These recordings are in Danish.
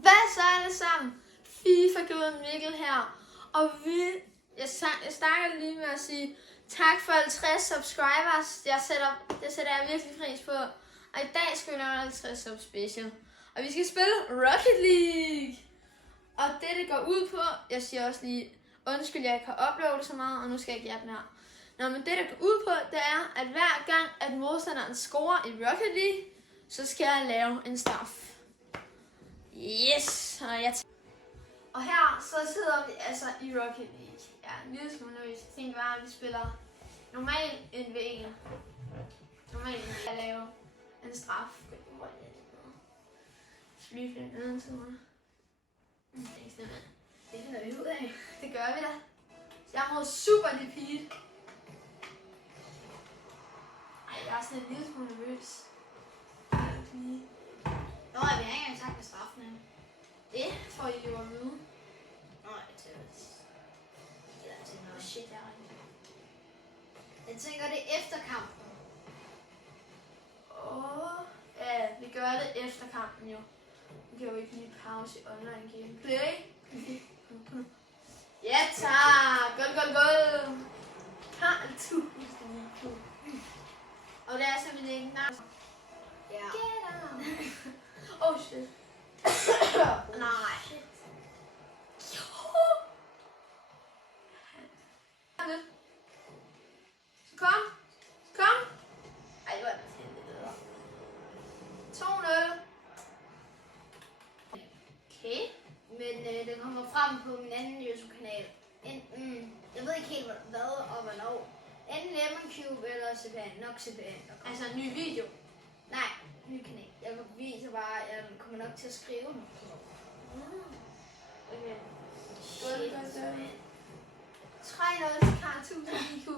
Hvad så alle sammen? FIFA-guden Mikkel her. Og jeg starter lige med at sige tak for 50 subscribers. Det sætter jeg virkelig pris på. Og i dag skal vi lave 50 sub special. Og vi skal spille Rocket League. Og det går ud på, jeg siger også lige, undskyld jeg ikke har uploadet så meget, og nu skal jeg ikke hjælpe her. Nå, men det går ud på, det er, at hver gang, at modstanderen scorer i Rocket League, så skal jeg lave en straf. Yes! Og her så sidder vi altså i Rocket League. Ja, en lille smule nervøs. Jeg tænkte bare, at vi spiller normalt en ved en. Normalt vil jeg lave en straf. Flyfløn neden til mig. Det finder vi ud af. Det gør vi da. Jeg er mod super lipid. Ej, jeg er sådan en lille smule nervøs. Nå, vi har ikke engang sagt med straffen. Det får I jo at vide. Nå, jeg tænker noget shit, jeg tænker det er efter kampen. Ja, vi gør det efter kampen jo. Vi kan jo ikke lige pause i online gameplay. Ja tak! Goal! Har en 1000 IQ. Og det er simpelthen ikke nok. Ja. Get out! Oh shit. Nej. Kom. Ej, hvor er det fedt. 2-0. Okay. Men den kommer frem på min anden YouTube-kanal. Enten, jeg ved ikke helt hvad og hvornår. Enten Lemon Cube eller CPN. Nok CPN. Altså en ny video. Nej, ny kanal. Jeg viser bare, at jeg kommer nok til at skrive den. Okay. Shit, 3-0 til Karl 1000 IQ.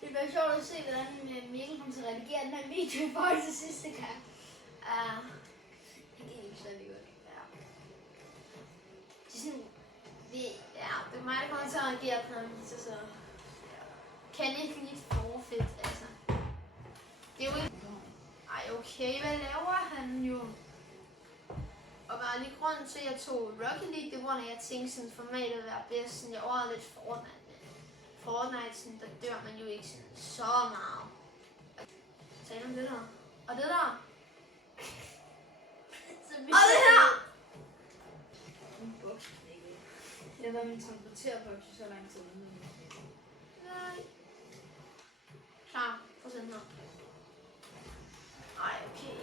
Det bliver sjovt at se, hvordan Mikkel kommer til at redigere den her video i forhold til sidste gang. Det gik ikke særlig godt. Det er sådan, det er mig, der kommer til at reagere på den video, så kan ikke lige forfedt, altså. Det er jo ikke... Ej, okay, hvad laver han jo? Og bare lige grunden til, at jeg tog Rocket League, det var, at jeg tænkte sådan formatet at være bedst. Sådan, jeg overvejede lidt Fortnite, sådan, der dør man jo ikke sådan så meget. Tag om det der. Og det der. Og det her! En boks. Jeg var min transporterboks i så lang tid. Nej. Klar. Prøv at sende her. Ej, okay.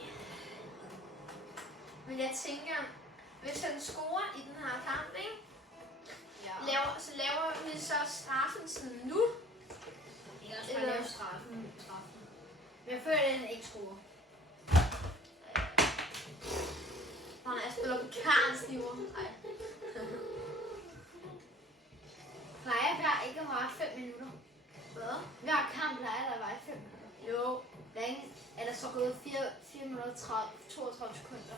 Men jeg tænker, hvis han scorer i den her kamp, ikke? Ja. Så laver vi så straffen sådan nu. Jeg kan også bare lave straffen. Men jeg føler, at den ikke scorer. Jeg spiller på Karls niveau. Ej. Plejer ikke at vare 5 minutter. Hvad? Hver kamp plejer der at vare 5 minutter. Jo. Længe er der så gået 4 minutter 32 sekunder.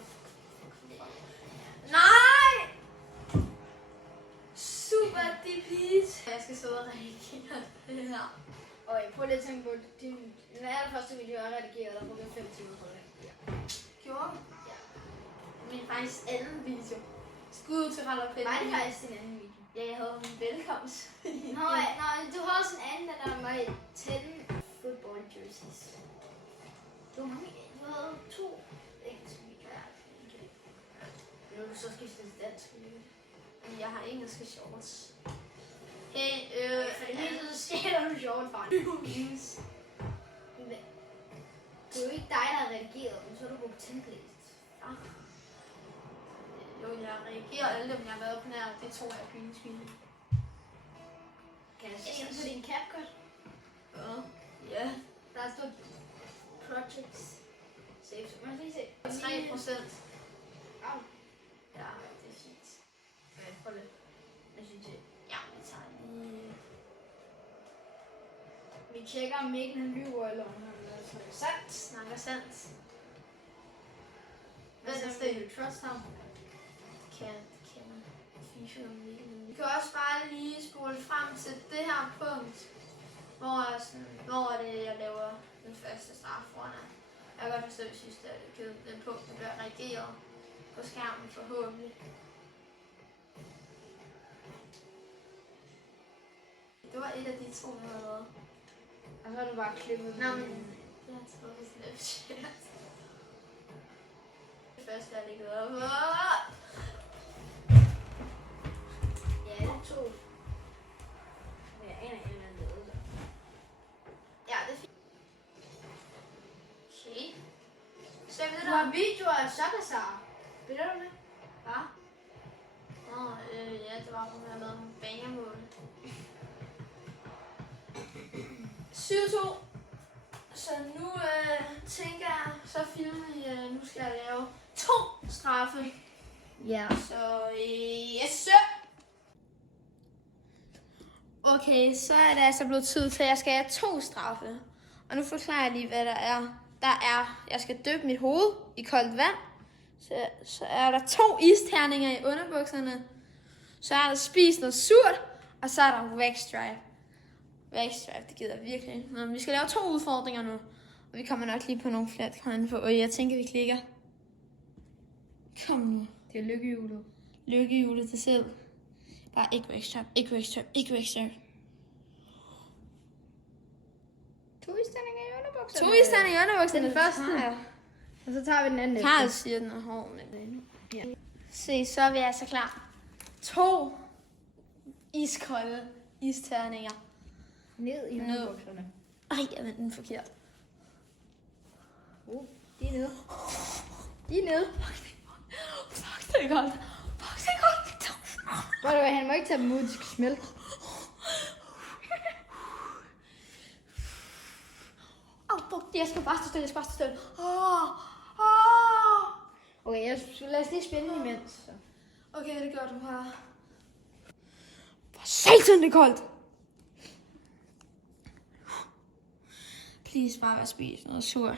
Nej! Super DP's. Jeg skal sidde og reagere på det her. Og jeg prøver lige at tænke på, den allerførste video, jeg redigerede, der brugte 5 timer på det. Gjorde du? Ja. Min faktisk anden video. Skud til Rallerpinde. Var det faktisk din anden video? Ja, jeg havde en velkomst. Nå, du har også en anden, der var i 10 football jerseys. Du havde 2 engelske videoer. Nu er du så skiftet til dansk video. Jeg har engelske shorts. Hey, for det hele så stjæler du short fra. Det er jo ikke dig, der har reageret, men så har du brugt templates. Ja. Jo, jeg reagerer alle dem, jeg har været på nær. Det tror jeg er green. Kan jeg se på din CapCut? Ja. Der står projects. Save. Man kan lige se. 3%. Au. Ja, det er fint. Okay, prøv det. Jeg synes det. Ja, vi tager lige... Vi tjekker om Mikkel han lyver, eller om han snakker sandt. Snakker sandt. Hvad så vil du trust ham? Kan FIFA om Mikkel. Vi kan også bare lige spole frem til det her punkt, hvor jeg laver den første straf foran. Jeg jeg godt forstå, at jeg synes, det er lidt kedeligt. Den punkt, der bliver reageret på skærmen forhåbentlig. Det var et af de to, jeg havde lavet. Og så har du bare klippet. Nå, men jeg har taget på Snapchat. Det første, jeg lægget op. Ja, det er to. Jeg aner ikke, hvad det er. Ja, det er fint. Okay. Så jeg ved, Du har videoer af Sakasar. Spiller du med? Hvad? Ja, det var hun, der lavede nogle banermål. 7-2. Så nu tænker jeg, så filmer I, nu skal jeg lave 2 straffe. Ja. Så yes sir. Okay, så er det altså blevet tid til, at jeg skal have 2 straffe. Og nu forklarer jeg lige, hvad der er. Jeg skal dyppe mit hoved i koldt vand. Så er der 2 isterninger i underbukserne. Så er der spist noget surt. Og så er der Waxstripe. Waxstripe, det gider jeg virkelig ikke. Men vi skal lave 2 udfordringer nu. Og vi kommer nok lige på nogle flere kan på. Og jeg tænker, vi klikker. Kom nu. Det er lykkehjulet. Lykkehjulet til selv. Bare ikke Waxstripe, ikke Waxstripe, ikke Waxstripe. 2 isterninger i underbukserne. 2 isterninger i underbukserne. Den første. Ja. Og så tager vi den anden Karl siger, den er hård, men ja. Se, så er vi altså klar. 2 iskolde isterninger. Ned i underbukserne. Ej, jeg vendte den forkert. De er nede. De er nede. Fuck, det er godt. Fuck, det er godt. Hvor du han må ikke tage dem ud, de skal smelte. Fuck, jeg skal bare stå stille, Okay, lad os lige spille imens. Så. Okay, det gør du her. Hvor satan det er koldt. Please, bare spise noget sur.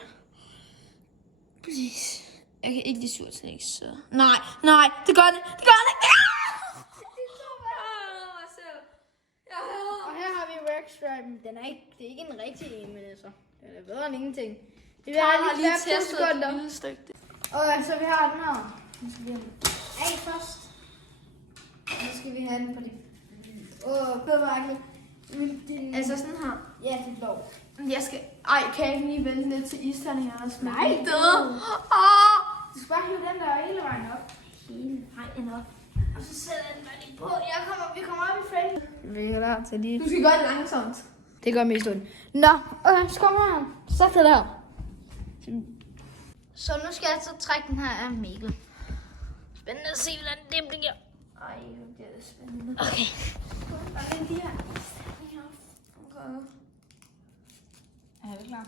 Please. Jeg kan ikke lide surt slik, så... Nej, det gør det. Det gør det. Og her har vi Waxstripen. Det er ikke en rigtig en, men altså, den er bedre end ingenting. Vi vil have lige testet 2 sekunder. Og så vi har den her. Nu skal vi have den af først. Nu skal vi have den på de... Bedre Altså sådan her. Ja, det er blå. Jeg skal... Ej, kan jeg ikke lige vente lidt til isterningerne? Nej, det Du skal bare hive den der hele vejen op. Hele vejen op. Og så sætter den bare lige på. Vi kommer op i frame. Vi er klar til lige. Du skal gøre det langsomt. Det gør mest ondt. Nå, okay, så kommer han. Så det der. Så nu skal jeg så trække den her af Mikkel. Spændende at se, hvordan det bliver. Ej, nu bliver det spændende. Okay. Og den de her isterninger. Okay. Er du klar?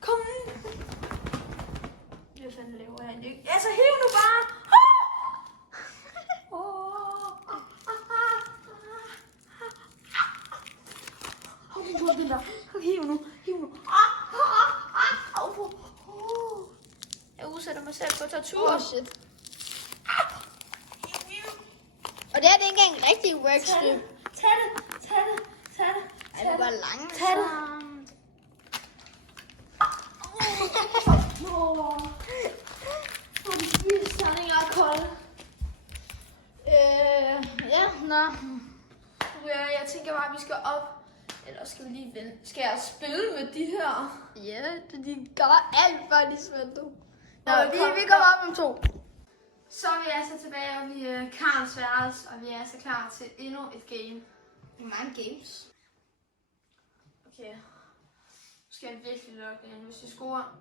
Kom. Det er fandme laver jeg ikke. Altså, hiv nu bare. Hold den der. Hiv nu. Jeg udsætter mig selv for tortur. Shit. Og det er ikke engang en rigtig workstrip. Tag det. Ej, det var langsomt. Tag det. De isterninger er kolde. Ja, nå. Jeg tænker bare, at vi skal op. Eller skal vi lige vente? Skal jeg spille med de her? Ja, de gør alt, før de smelter. Nå, Vi kommer op om 2. Så er vi altså tilbage oppe i Karls værelse, og vi er altså klar til endnu et game. Mange games. Okay. Nu skal jeg virkelig lukke det ind. Hvis vi scorer...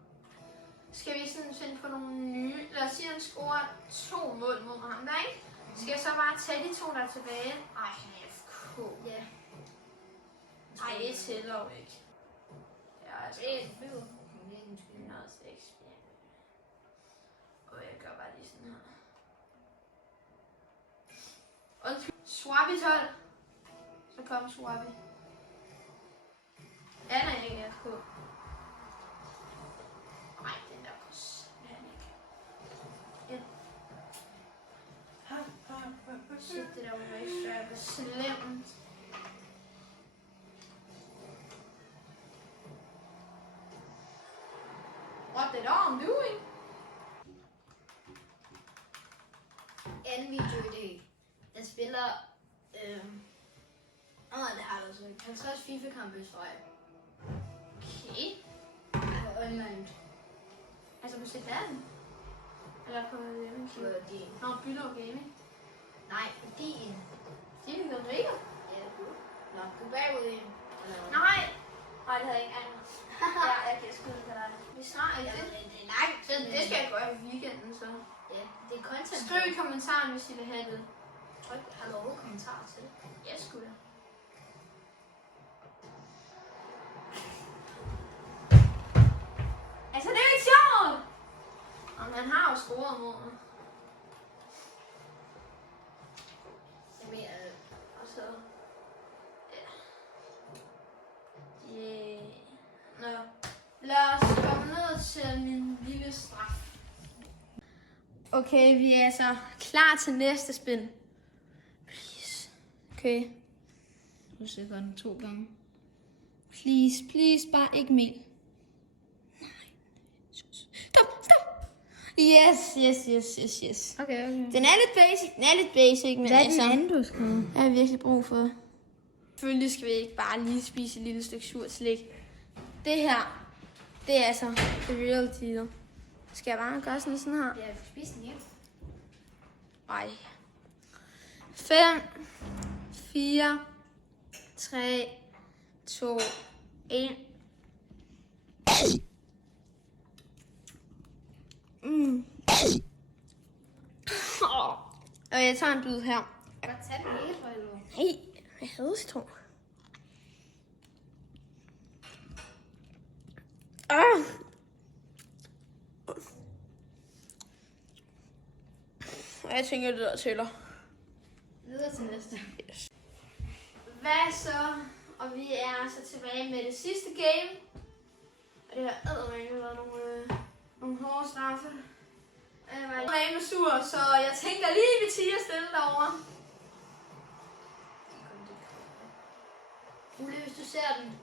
Skal vi sådan finde på nogle nye... Lad os sige, at han scorer 2 mål mod ham der, ikke? Skal jeg så bare tage de 2, der er tilbage? Ej, FK. Ja. Ej, det tæller jo ikke. Ja, altså... Det er 106. Og jeg gør bare lige sådan her. Undskyld. Swabi 12. Så kom Swabi. Anna er ikke FK. Racetrack er slemt. What the dog doing? anden videoidé. Den spiller... det har du så ikke. 50 FIFA-kampe i streg. Okay. Online. Altså på CPA'en? Eller på gaming? Fordi... Nå, Bylov Gaming. Nej, fordi en... De er blevet mega. Ja, nå, du er bagud en. Nej! Nej, det havde jeg ikke engang. Ja, jeg kan skyde til dig. Vi snakker ikke det. Det er langt. Så det skal jeg gøre i weekenden, så. Ja, det er content. Skriv i kommentaren, hvis I vil have det. Tryk, har du overhovedet kommentarer til det? Ja, sgu da. Altså, det er jo ikke sjovt! Og man har jo scoret mod mig. Jeg mener, Og så... Ja. Yeah. Nå. Lad os komme ned til min lille straf. Okay, vi er så klar til næste spin. Please. Okay. nu sætter den 2 gange. Please, please, bare ikke mel. Nej. Stop. Yes. Okay. Den er lidt basic, men Hvad er altså, den anden, du skal have? jeg har virkelig brug for. Selvfølgelig skal vi ikke bare lige spise et lille stykke surt slik. Det her, det er altså the real deal. Skal jeg bare gøre sådan her? Ja, jeg skal spise den hjem. Nej. 5, 4, 3, 2, 1. Og jeg tager en bid her. Bare tag den hele for helvede. Nej, jeg havde citron. Og jeg tænker, det der tæller. Videre til næste. Yes. Hvad så? Og vi er så tilbage med det sidste game. Og det har eddermame været nogle hårde straffe. Jeg var med sur, så jeg tænker lige, vi tiger stille derovre. Ulle, hvis du ser den.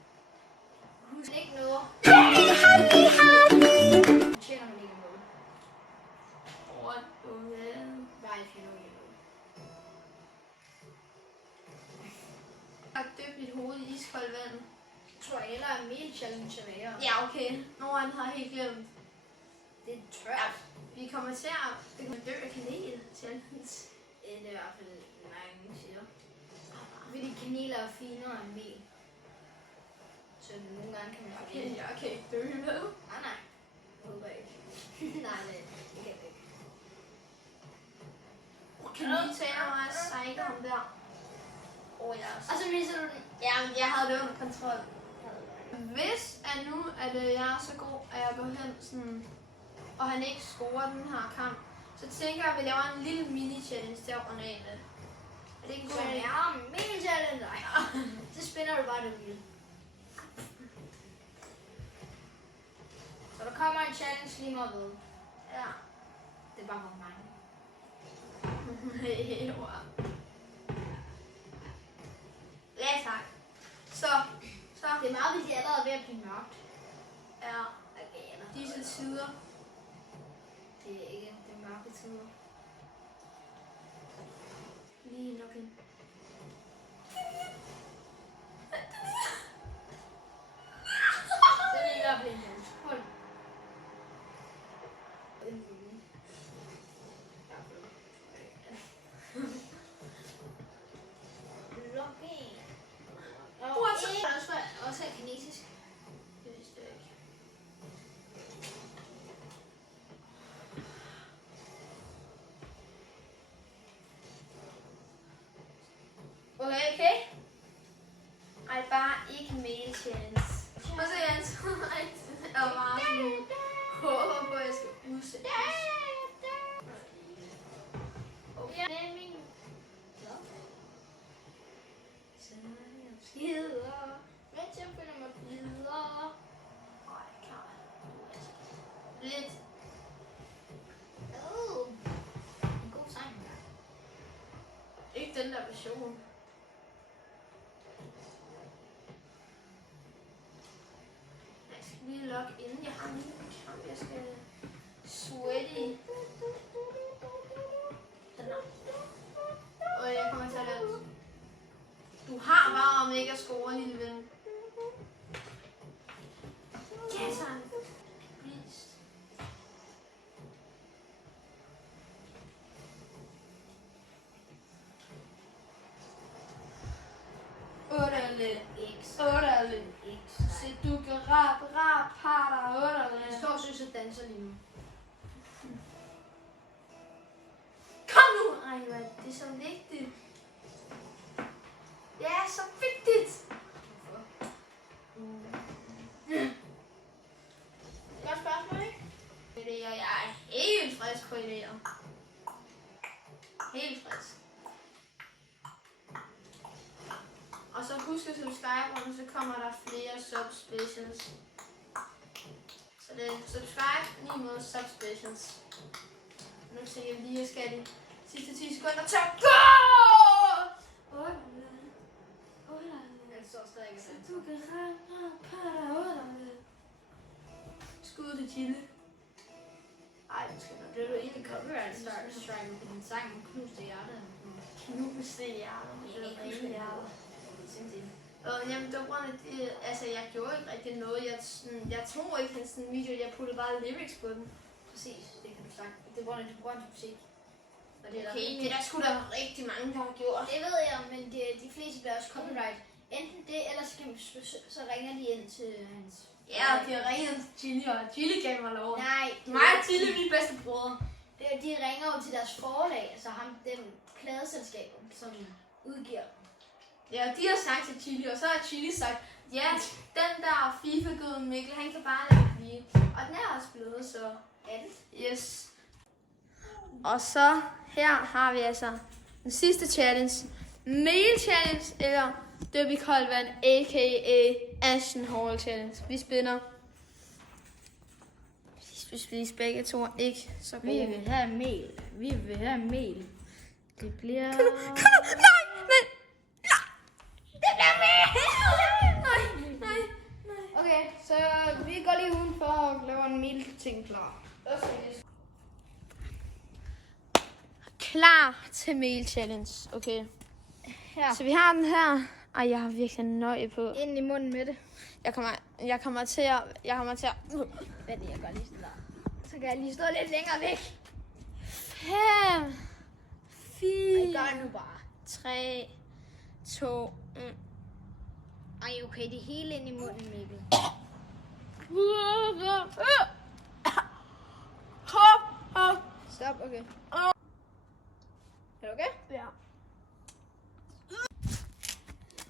Husk ikke noget. Tjener man ikke noget. What the hell? Bare ikke noget i noget. Jeg har døbt mit hoved i iskoldt vand. Jeg tror heller, at min challenge er værre. Ja, okay. Nogen har helt glemt. Det er tørt. Vi kommer til at... Det kan dø af kanel challenge. Det er i hvert fald mange siger. Fordi kaneler er finere end mel. Så nogle gange kan man få det. Jeg kan ikke dø med. Nej. Jeg håber ikke. nej, det kan jeg ikke. Kan du lige tage mig og sejle ham der? Ja. Og så viser du den. Ja, jeg havde det under kontrol. Hvis at nu at jeg er så god, at jeg går hen sådan, og han ikke scorer den her kamp, så tænker jeg, at vi laver en lille mini-challenge til at runde af med. Er det ikke en god idé? Ja, min challenge. Nej. Så spænder du bare det vildt. Så der kommer en challenge lige meget ved. Ja. Det er bare for mig. Ja, tak. Så. Det er meget, hvis de allerede er ved at blive mørkt. Ja. Disse tider. Det er ikke det mørke tider. Lige nok ind. Så er det i hvert fald en challenge. Hold. Login. Og også er kinesisk. Det vidste jeg ikke. Okay. Ej, bare ikke mail challenge. Og så jeg og bare sådan, håber på, at jeg skal udsættes. Okay. Det er min... Videre. Mens jeg følger mig videre. Ej, klar. Lidt. En god sang. Ikke den der motivation. Jeg skal lige logge inden jeg har min kamp. Jeg skal sweaty. Sådan her. Og jeg kommer til at lave det. Du har bare om ikke at score, lille ven. Ja, sådan. Please. Otterle. X. Otterle. X. Se, du kan rap, parter, otterle. Jeg står og synes, at danser lige nu. Kom nu! Ej, hvor er det så vigtigt. Det er så vigtigt. Hvorfor? Godt spørgsmål, ikke? Idéer. Jeg er helt frisk på idéer. Helt frisk. Og så husk at subscribe, og så kommer der flere subspecials. Så det er subscribe, 9 måneder subspecials. Nu tænker jeg lige, at jeg skal de sidste 10 sekunder til at gå! Jeg står stadig og danser. Du kan ramme, skud til Chile. Ej, det skal nok. Blev du egentlig copyright strike på din sang om knuste hjertet? Knuste hjerter. Jeg kan ikke huske, hvad det var. Jamen, det var grund af det, altså jeg gjorde ikke rigtig noget. Jeg tog ikke sådan en video, jeg puttede bare lyrics på den. Præcis, det kan du sagt. Det var det grønne musik. Og det er Okay, det er der sgu da rigtig mange, der har gjort. Det ved jeg, men de fleste bliver også copyright. Enten det, eller så ringer de ind til hans... Ja, de har ringet til Chili, og Chili gav mig lov. Nej, Mig og Chili, vi er bedste brødre. de ringer jo til deres forlag, altså dem pladeselskaber, som udgiver. Ja, de har sagt til Chili, og så har Chili sagt, ja, den der FIFA-guden Mikkel, han kan bare lade det blive. Og den er også blevet, så... Yes. Og så her har vi altså den sidste challenge. Mail challenge, eller det vi kalder en a.k.a. Ashen Hall challenge. Vi spinner. Hvis vi begge to er ikke så Vi gode. vil have mel. Vi vil have mel. Det bliver... Nej! Det bliver med! Nej. Okay, så vi går lige udenfor og laver en mel-ting klar. Klar til mail challenge. Okay. Her. Så vi har den her. Ej, jeg har virkelig nøje på. Ind i munden med det. Jeg kommer til at... Vent, jeg gør lige sådan der. Så kan jeg lige stå lidt længere væk. 5, Ej, 4, gør nu bare. 3, 2, 1. Ej, okay, det er hele ind i munden, Mikkel. Stop, okay. Er du okay? Ja.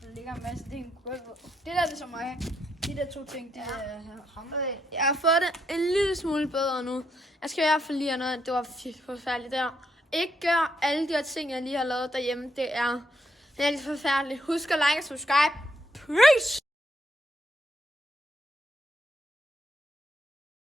Der ligger en masse ting på gulvet. Det der, det er så mig. De der to ting, det er ham. Jeg har fået det en lille smule bedre nu. Jeg skal i hvert fald lige have noget. Det var forfærdeligt der. Ikke gør alle de her ting, jeg lige har lavet derhjemme. Det er lidt forfærdeligt. Husk at like og subscribe. Peace!